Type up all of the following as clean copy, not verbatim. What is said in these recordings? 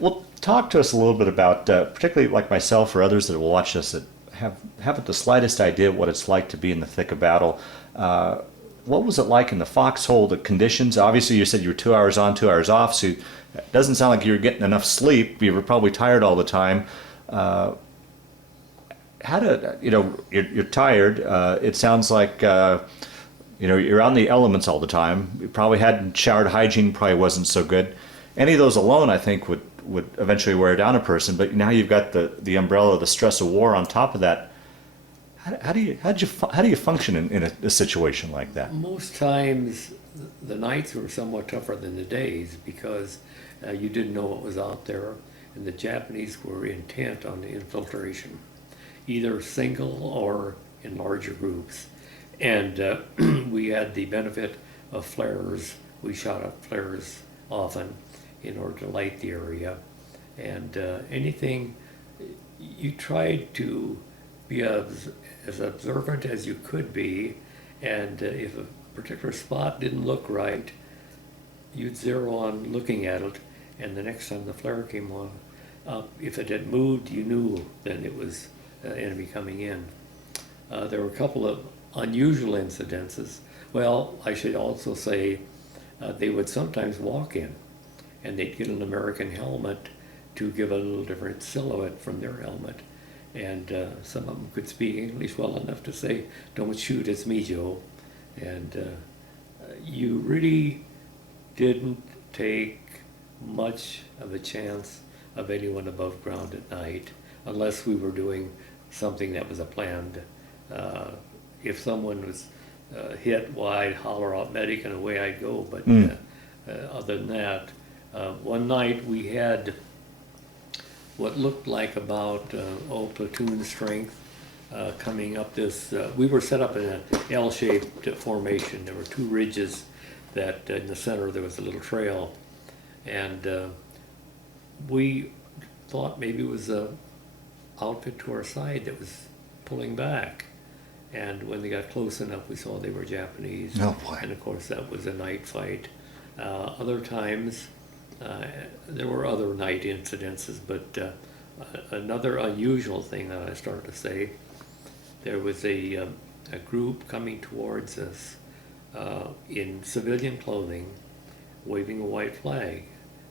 Well, talk to us a little bit about, particularly like myself or others that will watch us that haven't the slightest idea what it's like to be in the thick of battle. What was it like in the foxhole? The conditions? Obviously, you said you were 2 hours on, 2 hours off, so it doesn't sound like you were getting enough sleep. You were probably tired all the time. How to, you're tired. It sounds like you're on the elements all the time. You probably hadn't showered. Hygiene probably wasn't so good. Any of those alone, I think, would eventually wear down a person. But now you've got the umbrella of the stress of war on top of that. How do you function in a situation like that? Most times, the nights were somewhat tougher than the days because you didn't know what was out there, and the Japanese were intent on the infiltration, either single or in larger groups. And we had the benefit of flares. We shot up flares often in order to light the area. And anything, you tried to be as observant as you could be, and if a particular spot didn't look right, you'd zero on looking at it, and the next time the flare came on, if it had moved, you knew then it was enemy coming in. There were a couple of unusual incidences. Well, I should also say they would sometimes walk in, and they'd get an American helmet to give a little different silhouette from their helmet. And some of them could speak English well enough to say, "Don't shoot, it's me, Joe." And you really didn't take much of a chance of anyone above ground at night, unless we were doing something that was a planned. If someone was hit, well, I'd holler out medic and away I'd go. But other than that, one night we had what looked like about platoon strength coming up this. We were set up in an L-shaped formation. There were two ridges that in the center there was a little trail, and we thought maybe it was a outfit to our side that was pulling back. And when they got close enough, we saw they were Japanese. Oh boy! And of course, that was a night fight. Other times, there were other night incidences, but another unusual thing that I started to say, there was a group coming towards us in civilian clothing, waving a white flag.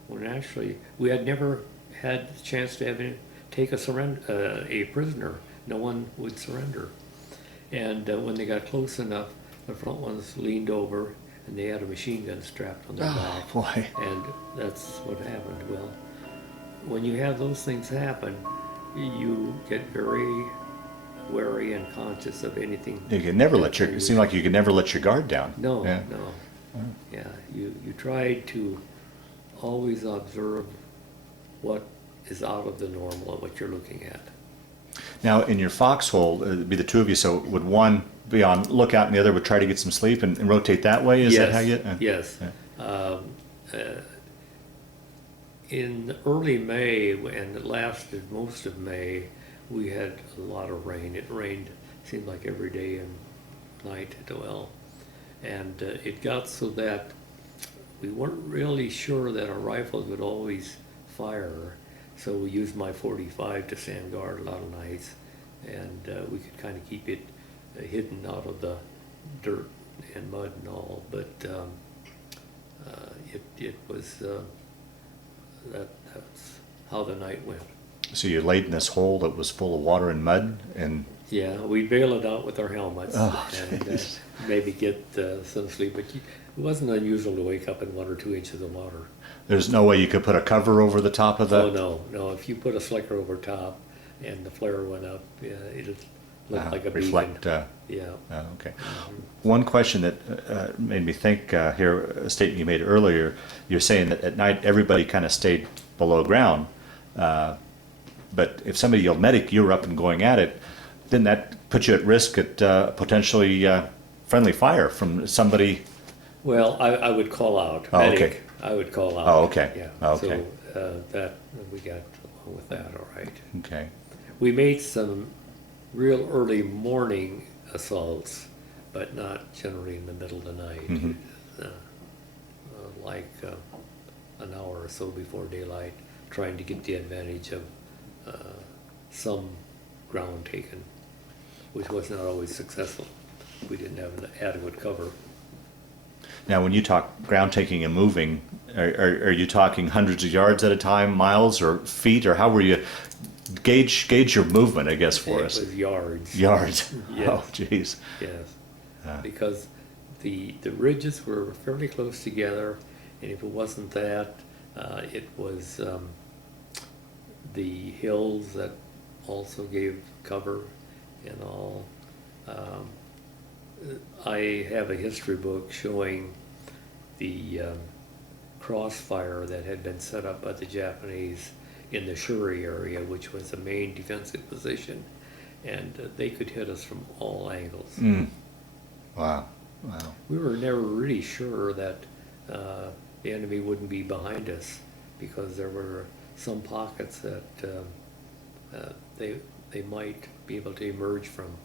When actually, we had never had the chance to take a prisoner. No one would surrender. And when they got close enough, the front ones leaned over, and they had a machine gun strapped on their back. Oh boy! And that's what happened. Well, when you have those things happen, you get very wary and conscious of anything. You can never it seemed like you could never let your guard down. No, no. Yeah, you try to always observe what is out of the normal and what you're looking at. Now, in your foxhole, it'd be the two of you, so would one be on lookout and the other would try to get some sleep and rotate that way? Is that how you... Yes. Yeah. In early May, and it lasted most of May, we had a lot of rain. It rained, seemed like every day and night at well. And it got so that we weren't really sure that our rifles would always fire. So we used my .45 to stand guard a lot of nights, and we could kind of keep it hidden out of the dirt and mud and all. But it was that's how the night went. So you laid in this hole that was full of water and mud, and yeah, we bailed it out with our helmets and maybe get some sleep. But it wasn't unusual to wake up in 1 or 2 inches of water. There's no way you could put a cover over the top of that? Oh, no. If you put a slicker over top and the flare went up, it'll look like a reflect, beacon. Yeah. Okay. One question that made me think here, a statement you made earlier, you're saying that at night everybody kind of stayed below ground, but if somebody yelled medic, you were up and going at it. Didn't that put you at risk at potentially friendly fire from somebody? Well, I would call out. Oh, medic, okay. I would call out. Oh, okay. Yeah. Oh, okay. So that we got along with that, all right. Okay. We made some real early morning assaults, but not generally in the middle of the night. Like an hour or so before daylight, trying to get the advantage of some ground taken, which was not always successful. We didn't have an adequate cover. Now, when you talk ground taking and moving, are you talking hundreds of yards at a time, miles or feet, or how were you gauge your movement? I guess for us, It was yards. yards. Yes. Oh, jeez. Yes, because the ridges were fairly close together, and if it wasn't that, it was the hills that also gave cover and all. I have a history book showing the crossfire that had been set up by the Japanese in the Shuri area, which was the main defensive position, and they could hit us from all angles. Wow. Wow. We were never really sure that the enemy wouldn't be behind us, because there were some pockets that they might be able to emerge from.